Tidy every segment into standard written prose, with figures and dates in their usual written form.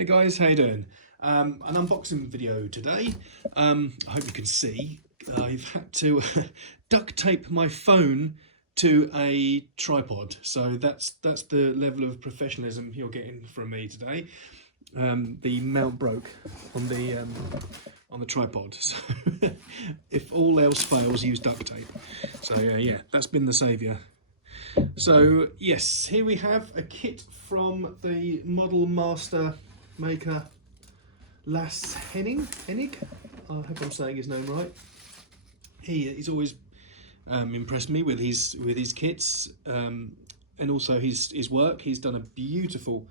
Hey guys, how you doing? An unboxing video today. I hope you can see. I've had to duct tape my phone to a tripod, so that's the level of professionalism you're getting from me today. The mount broke on the tripod, so if all else fails, use duct tape. So yeah, that's been the saviour. So yes, here we have a kit from the model master maker Lasse Henning. I hope I'm saying his name right. He's always impressed me with his kits and also his work. He's done a beautiful.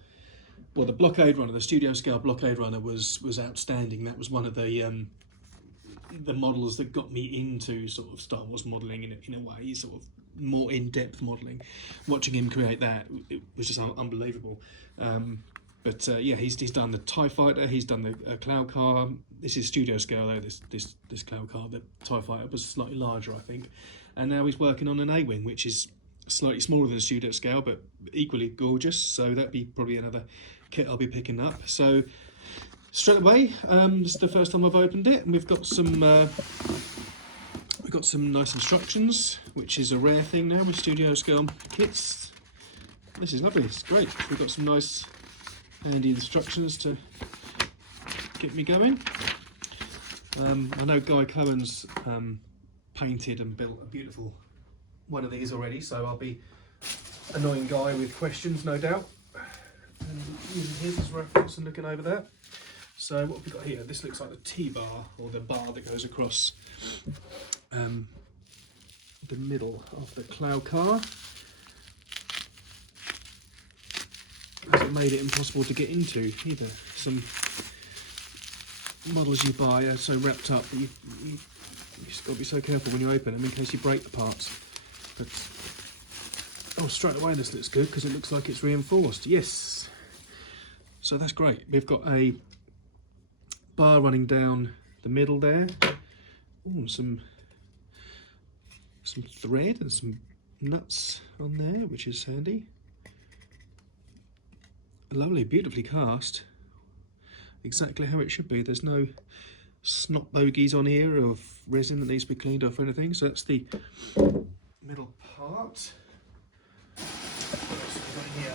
Well, the blockade runner, the studio scale blockade runner, was outstanding. That was one of the models that got me into sort of Star Wars modelling in a way, sort of more in-depth modelling. Watching him create that, it was just unbelievable. But yeah, he's done the TIE Fighter, he's done the Cloud Car. This is studio scale though, this Cloud Car. The TIE Fighter was slightly larger, I think. And now he's working on an A-Wing, which is slightly smaller than the studio scale, but equally gorgeous. So that'd be probably another kit I'll be picking up. So straight away, this is the first time I've opened it, and we've got some nice instructions, which is a rare thing now with studio scale kits. This is lovely, it's great. We've got some nice handy instructions to get me going. I know Guy Cohen's painted and built a beautiful one of these already, so I'll be annoying Guy with questions, no doubt, and using his as reference and looking over that. So what have we got here? This looks like the T-bar, or the bar that goes across the middle of the Cloud Car. Hasn't made it impossible to get into either. Some models you buy are so wrapped up that you just got to be so careful when you open them in case you break the parts. But oh, straight away this looks good because it looks like it's reinforced. Yes, so that's great. We've got a bar running down the middle there. Ooh, some thread and some nuts on there, which is handy. Lovely, beautifully cast. Exactly how it should be. There's no snot bogies on here of resin that needs to be cleaned off or anything. So that's the middle part. What else have we got here?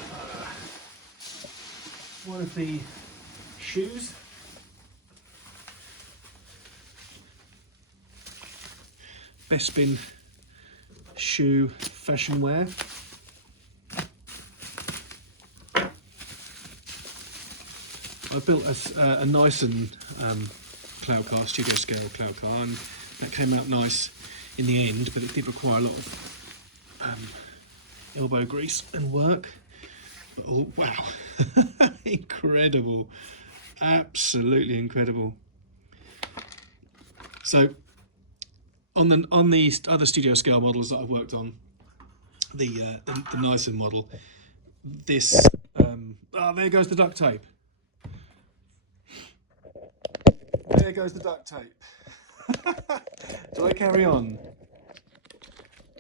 One of the shoes. Bespin shoe fashion wear. I built a Resin Cloud Car, studio scale Cloud Car, and that came out nice in the end, but it did require a lot of elbow grease and work. But oh wow, incredible, absolutely incredible. So on the other studio scale models that I've worked on, the Resin model, this there goes the duct tape. There goes the duct tape. Do I carry on?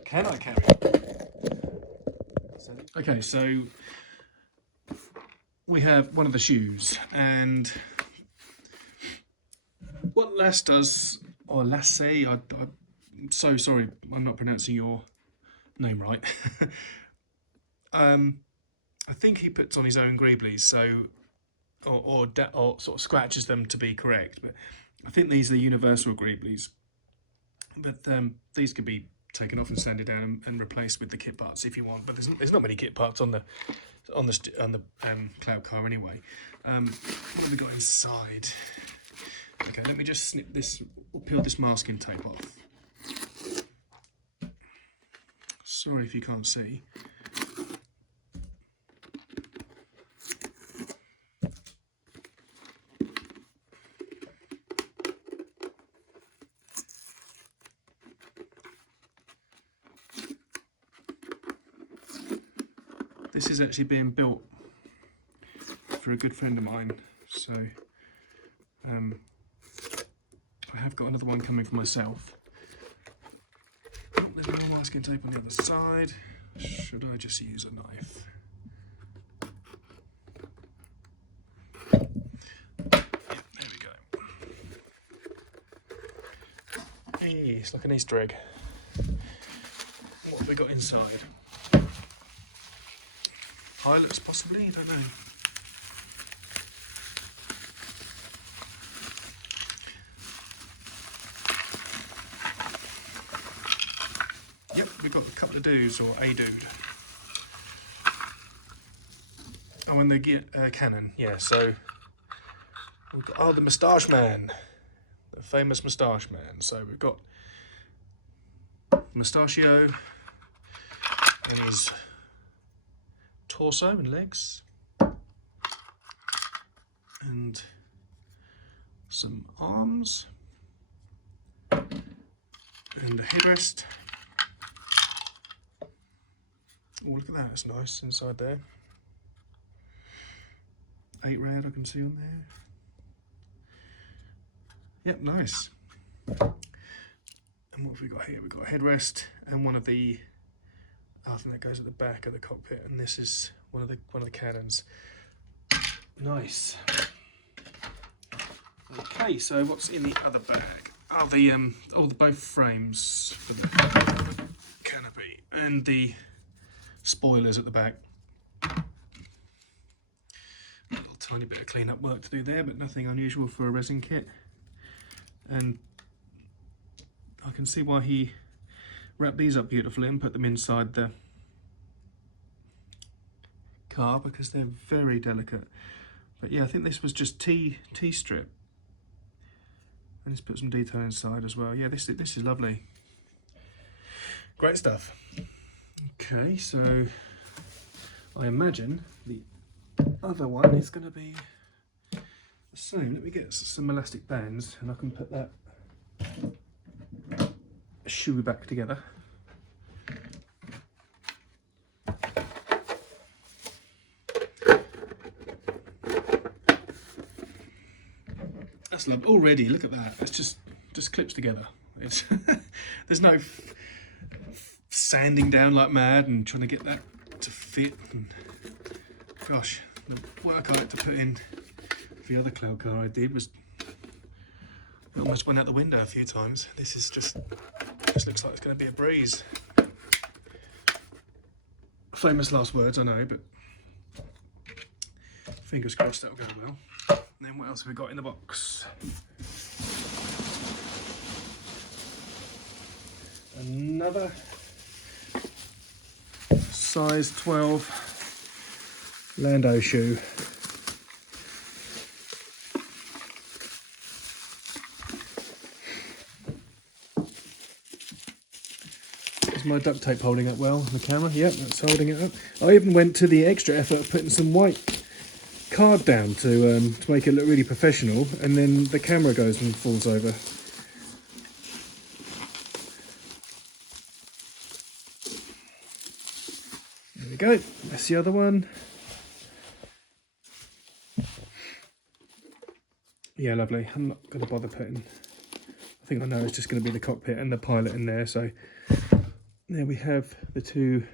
Can I carry on? Okay, so we have one of the shoes, and what Lasse does, or Lasse, I'm so sorry, I'm not pronouncing your name right. I think he puts on his own greeblies, so or sort of scratches them to be correct, but I think these are the universal greeblies. But these could be taken off and sanded down and replaced with the kit parts if you want. But there's not many kit parts on the Cloud Car anyway. What have we got inside? Okay, let me just snip this, peel this masking tape off. Sorry if you can't see. This is actually being built for a good friend of mine, so I have got another one coming for myself. A little more masking tape on the other side. Should I just use a knife? Hey, it's like an Easter egg. What have we got inside? Pilots, possibly? I don't know. Yep, we've got a couple of dudes, or a dude. Oh, and the cannon, yeah, so... We've got, oh, the Moustache Man. The famous Moustache Man. So we've got Mustachio and his torso and legs. And some arms. And a headrest. Oh, look at that, that's nice inside there. 8 rad I can see on there. Yep, nice. And what have we got here? We've got a headrest and one of the, I think that goes at the back of the cockpit, and this is one of the cannons. Nice. Okay, so what's in the other bag? Oh, the both frames for the canopy and the spoilers at the back. A little tiny bit of clean-up work to do there, but nothing unusual for a resin kit. And I can see why he wrapped these up beautifully and put them inside the car, because they're very delicate. But yeah, I think this was just T-strip. And let's put some detail inside as well. Yeah, this is lovely. Great stuff. Okay, so I imagine the other one is going to be the same. Let me get some elastic bands and I can put that shoe back together. That's lovely. Already, look at that. It's just clips together. It's there's no sanding down like mad and trying to get that to fit. And gosh, the work I had to put in for the other cloud car I did was, it almost went out the window a few times. This looks like it's going to be a breeze. Famous last words, I know, but fingers crossed that'll go well. And then what else have we got in the box? Another size 12 Lando shoe. Is my duct tape holding up well on the camera? Yep, that's holding it up. I even went to the extra effort of putting some white card down to make it look really professional, and then the camera goes and falls over. There we go, that's the other one. Yeah, lovely. I'm not going to bother putting, I think I know it's just going to be the cockpit and the pilot in there, so there we have the two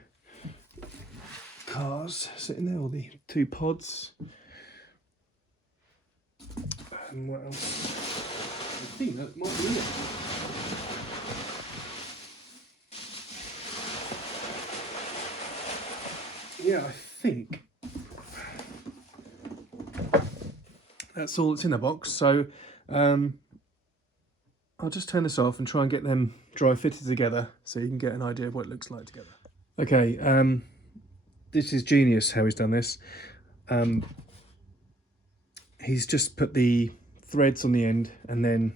cars sitting there, or the two pods. And what else? I think that might be it. Yeah, I think that's all that's in the box. So I'll just turn this off and try and get them dry fitted together so you can get an idea of what it looks like together. Okay, this is genius how he's done this. He's just put the threads on the end, and then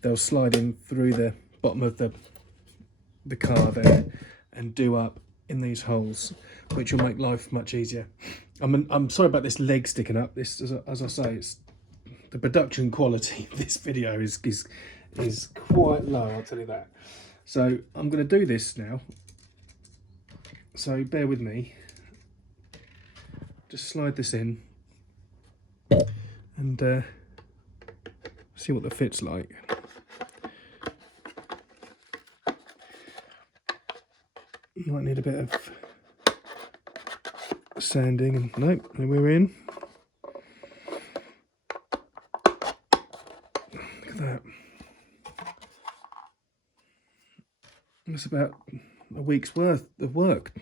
they'll slide in through the bottom of the car there and do up in these holes, which will make life much easier. I'm sorry about this leg sticking up. This, as I say, it's the production quality of this video is quite low, I'll tell you that. So I'm going to do this now. So bear with me. Just slide this in and see what the fit's like. Might need a bit of sanding, and nope, we're in. Look at that. That's about a week's worth of work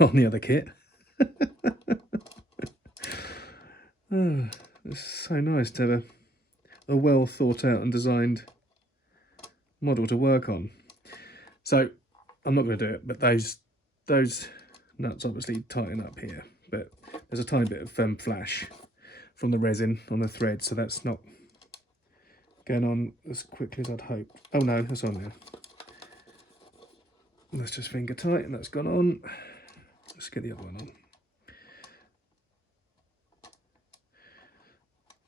on the other kit. Oh, it's so nice to have a well thought out and designed model to work on. So I'm not going to do it, but those nuts obviously tighten up here, but there's a tiny bit of flash from the resin on the thread, so that's not going on as quickly as I'd hope. Oh no, that's on there. That's just finger tight, and that's gone on. Let's get the other one on.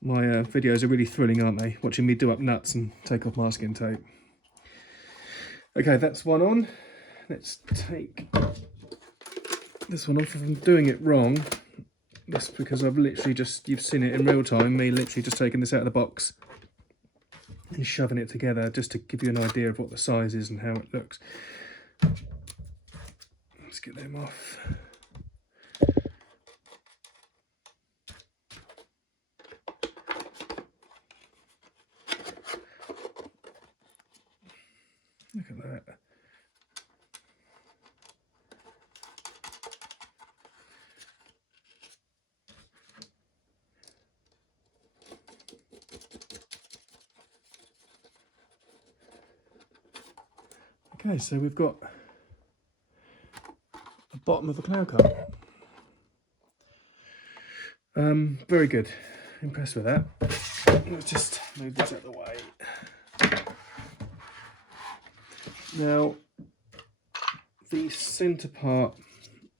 My videos are really thrilling, aren't they? Watching me do up nuts and take off masking tape. Okay, that's one on. Let's take this one off. If I'm doing it wrong, that's because I've literally just, you've seen it in real time, me literally just taking this out of the box and shoving it together just to give you an idea of what the size is and how it looks. Let's get them off. Look at that. Okay, so we've got the bottom of the cloud cut. Very good. Impressed with that. Let's just move this out of the way. Now, the centre part,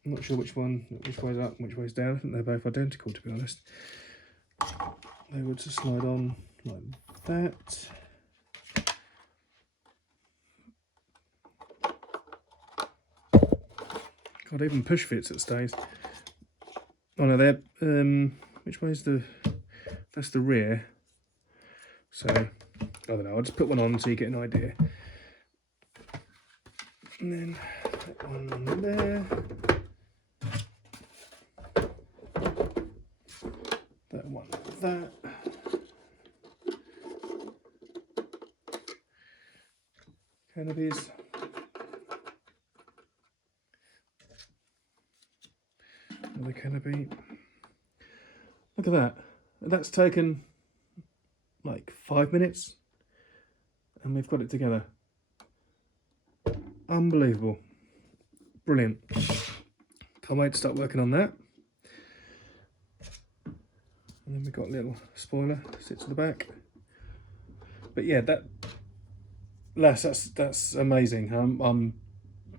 I'm not sure which way's up and which way's down. I think they're both identical, to be honest. They would just slide on like that. God, even push fits, it stays. Oh no, they're, which way's that's the rear. So, I don't know, I'll just put one on so you get an idea. And then that one on there. That one like that. Canopies. Another canopy. Look at that. That's taken like 5 minutes and we've got it together. Unbelievable. Brilliant. Can't wait to start working on that. And then we've got a little spoiler sits at the back. But yeah, that's amazing. I'm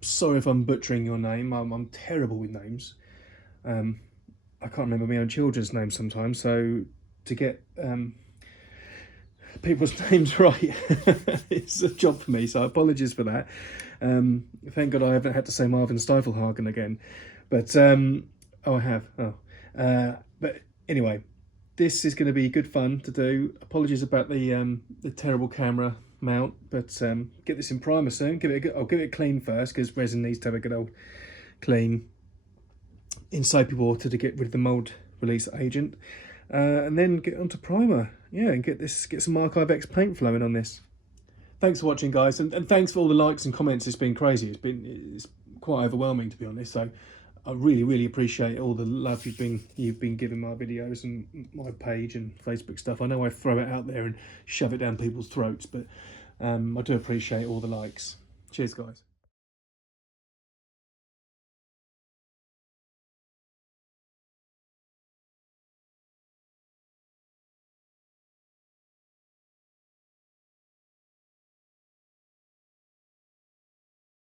sorry if I'm butchering your name. I'm terrible with names. I can't remember my own children's names sometimes, so to get people's names right it's a job for me, so apologies for that. Thank God I haven't had to say Marvin Steifelhagen again, but oh, I have. But anyway, this is going to be good fun to do. Apologies about the terrible camera mount, but get this in primer soon. I'll give it clean first, because resin needs to have a good old clean in soapy water to get rid of the mold release agent, and then get onto primer. Yeah, and get some Archive X paint flowing on this. Thanks for watching, guys, and thanks for all the likes and comments. It's been crazy. It's quite overwhelming, to be honest. So I really appreciate all the love you've been giving my videos and my page and Facebook stuff. I know I throw it out there and shove it down people's throats, but I do appreciate all the likes. Cheers, guys.